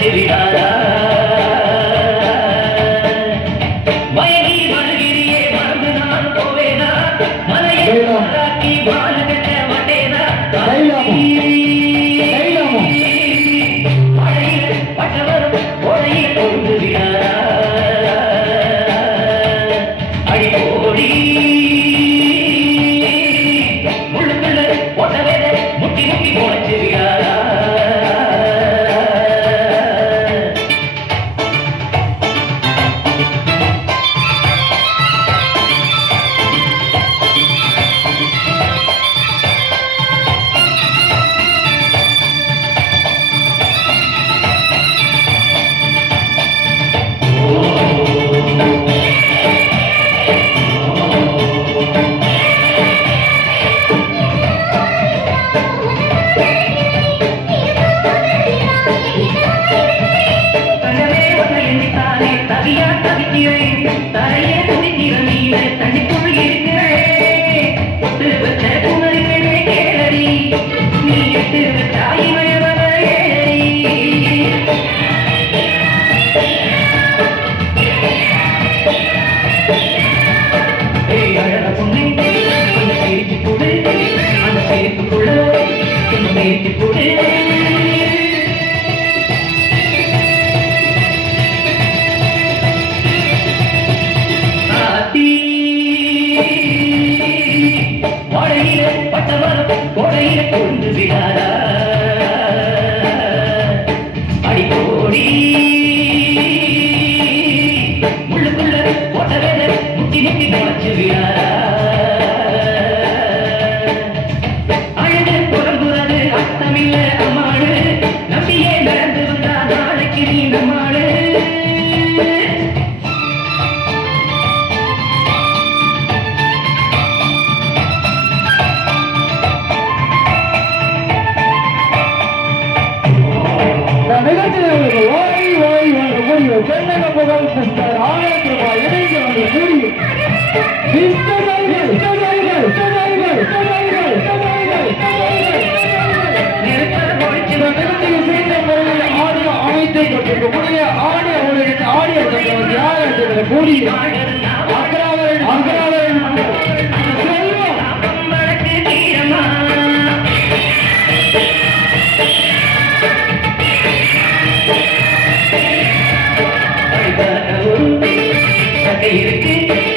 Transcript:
தொலைச்சு விடாதா மயங்கி மருகிரியே மறந்து நான் போவேனா மலையை மாறாக்கி வாழ கட்ட மாட்டேனா பட்டவரும் கொடையில கொண்டு விடாதா அடிப்போடி முள்ளுக்குள்ள போட்ட வேலை முட்டி முட்டி போச்சு விடாதா தரையே துணிக்கிற நீல தண்ணிக்குள் இருக்கிறேன் ஒட்டு வச்ச குமரிகளே கேளடி நீ எட்டு வச்சாய் மழவர ஏழி அழக பொண்ணு அந்த பேச்சு கொடு அந்த பேச்சுக்குள்ள என்ன பேச்சு கொடு கொடையில கொண்டு விடாதா அடிக்கோடி முள்ளுக்குள்ள போட்ட வேலை முட்டி முட்டி முளைச்சு விடாதா அழகு புறம்புறது அர்த்தமில்ல அம்மாடு நம்பியே நடந்து வந்தா நாளைக்கு நீ நம்மாடு இருக்கு